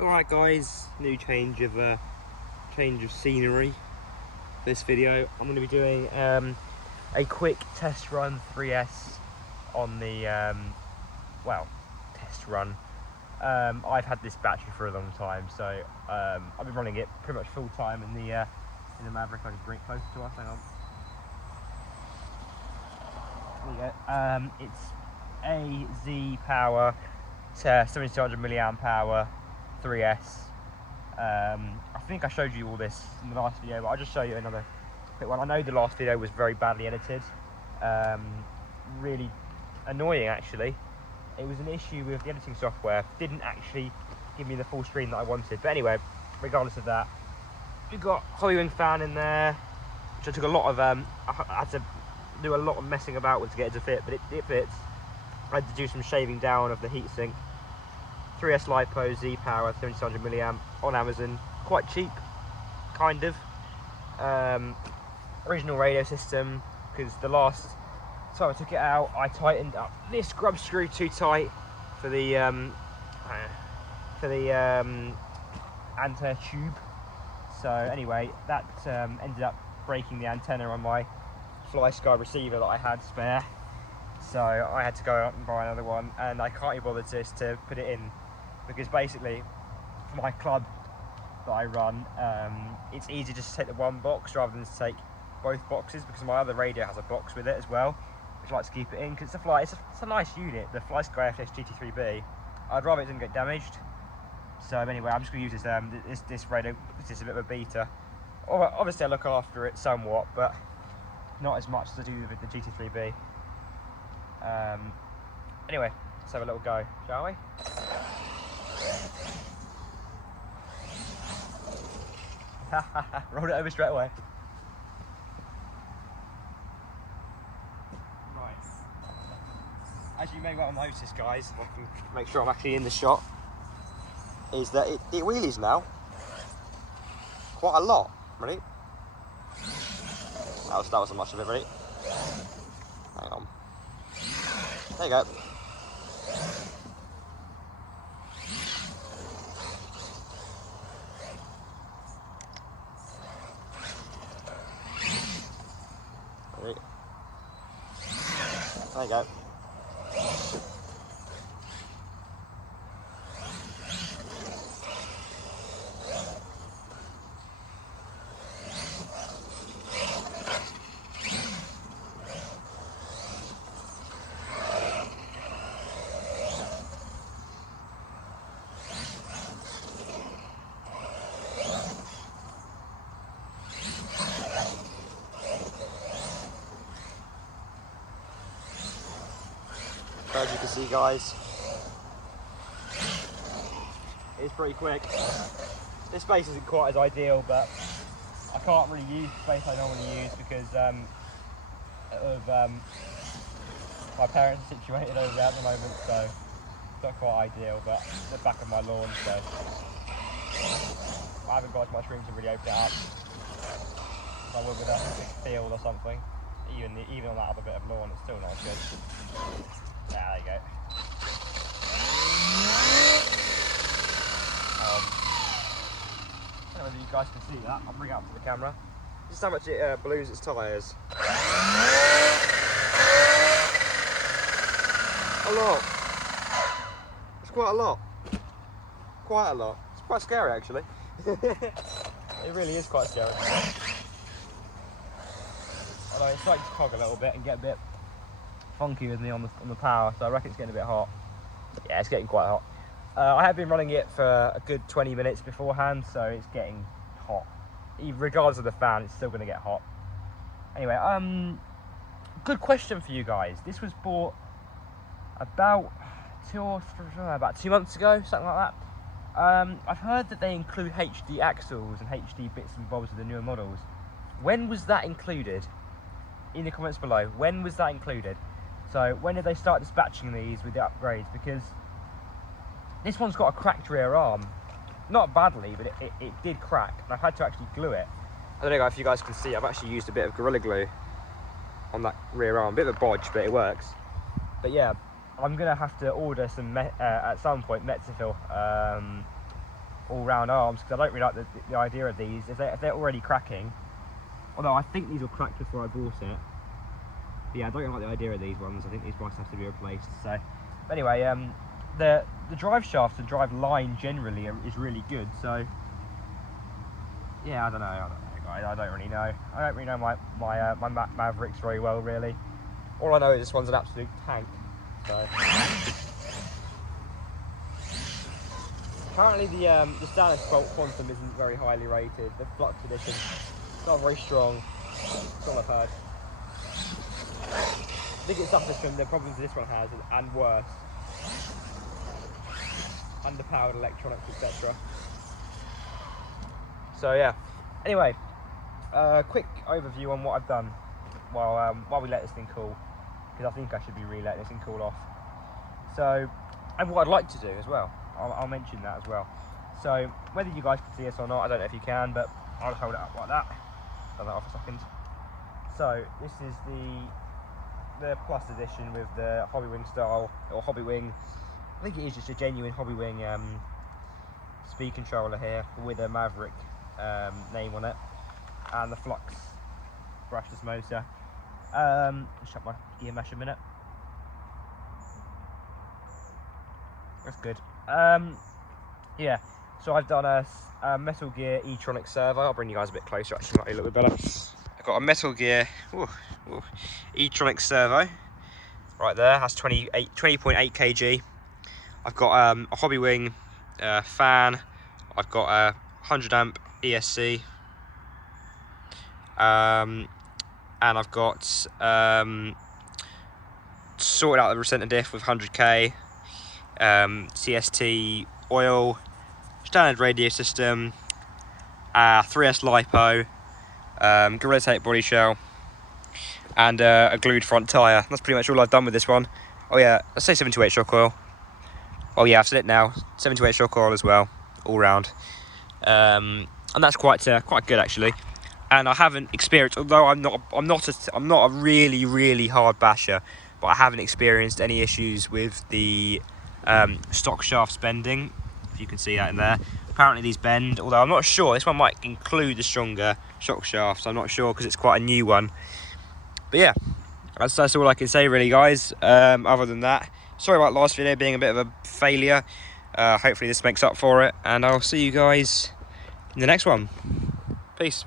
Alright guys, new change of scenery for this video. I'm going to be doing a quick test run 3S on the test run. I've had this battery for a long time, so I've been running it pretty much full time in the Maverick. I'll just bring it closer to us. Hang on. There you go. It's AZ power, 7200 milliamp hour 3S. I think I showed you all this in the last video, but I'll just show you another quick one. I know the last video was very badly edited, really annoying actually. It was an issue with the editing software, didn't actually give me the full screen that I wanted. But anyway, regardless of that, we've got Hollywing fan in there, which I took a lot of, I had to do a lot of messing about with to get it to fit, but it fits. I had to do some shaving down of the heatsink. 3S LiPo Z power 7200 milliamp on Amazon, quite cheap, kind of. Original radio system, because the last time I took it out, I tightened up this grub screw too tight for the antenna tube. So anyway, that ended up breaking the antenna on my FlySky receiver that I had spare. So I had to go out and buy another one, and I can't be bothered to put it in, because basically for my club that I run, it's easy just to take the one box rather than to take both boxes, because my other radio has a box with it as well, which I like to keep it in because it's a nice unit, the FlySky FS GT3B. I'd rather it didn't get damaged. So anyway, I'm just going to use this radio. This is a bit of a beta. Obviously I look after it somewhat, but not as much as I do with the GT3B. Anyway, let's have a little go, shall we? Rolled it over straight away. Right. As you may well notice, guys, if I can make sure I'm actually in the shot, is that it wheelies now. Quite a lot. Ready? That wasn't much of it, ready? Hang on. There you go. There you go. As you can see, guys, it's pretty quick. This space isn't quite as ideal, but I can't really use the space I normally use because of my parents are situated over there at the moment, so it's not quite ideal, but it's the back of my lawn, so I haven't got much room to really open it up. If I would with a field or something, even on that other bit of lawn, it's still not as good. Yeah, there you go. I don't know whether you guys can see that. I'll bring it up to the camera. This is how much it blows its tyres. A lot. It's quite a lot. Quite a lot. It's quite scary, actually. It really is quite scary. Although it's starting to cog a little bit and get a bit funky with me on the power, so I reckon it's getting a bit hot. Yeah, it's getting quite hot. I have been running it for a good 20 minutes beforehand, so it's getting hot. Regardless of the fan, it's still going to get hot. Anyway, good question for you guys. This was bought about 2 months ago, something like that. I've heard that they include HD axles and HD bits and bobs of the newer models. When was that included? In the comments below, when was that included? So when did they start dispatching these with the upgrades? Because this one's got a cracked rear arm. Not badly, but it did crack, and I've had to actually glue it. I don't know if you guys can see, I've actually used a bit of Gorilla Glue on that rear arm. A bit of a bodge, but it works. But yeah, I'm going to have to order some, at some point, Metzefill all-round arms, because I don't really like the idea of these. If they're already cracking, although I think these were cracked before I bought it. But yeah, I don't like the idea of these ones. I think these might have to be replaced. So, but anyway, the drive shaft and drive line generally is really good. So yeah, I don't know guys. I don't really know. I don't really know my Mavericks very well, really. All I know is this one's an absolute tank. So apparently the Maverick Quantum isn't very highly rated. The Flux edition, it's not very strong. That's all I've heard. I think it suffers from the problems this one has, and worse. Underpowered electronics, etc. So yeah. Anyway, quick overview on what I've done while we let this thing cool, because I think I should be re-letting this thing cool off. So, and what I'd like to do as well. I'll mention that as well. So whether you guys can see this or not, I don't know if you can, but I'll hold it up like that. Turn that off a second. So this is the Plus edition with the Hobbywing style, or Hobbywing. I think it is just a genuine Hobbywing speed controller here with a Maverick name on it, and the Flux brushless motor. Shut my gear mesh a minute. That's good. Yeah, so I've done a Metal Gear E-tronic servo. I'll bring you guys a bit closer, actually, might be a little bit better. I've got a Metal Gear E-tronic servo right there. Has 20.8 kg. I've got a Hobbywing fan. I've got a 100 amp ESC, and I've got sorted out the recenter diff with 100k, CST oil, standard radio system, 3S lipo, Gorilla Tape body shell, and a glued front tyre. That's pretty much all I've done with this one. Oh yeah, let's say 728 shock oil. Oh yeah, I've said it now. 728 shock oil as well, all round, and that's quite good actually. And I haven't experienced, although I'm not a really hard basher, but I haven't experienced any issues with the stock shafts bending. If you can see that in there, apparently these bend. Although I'm not sure, this one might include the stronger shock shafts. I'm not sure because it's quite a new one. But yeah, that's all I can say really, guys. Other than that, sorry about last video being a bit of a failure. Hopefully this makes up for it, and I'll see you guys in the next one. Peace.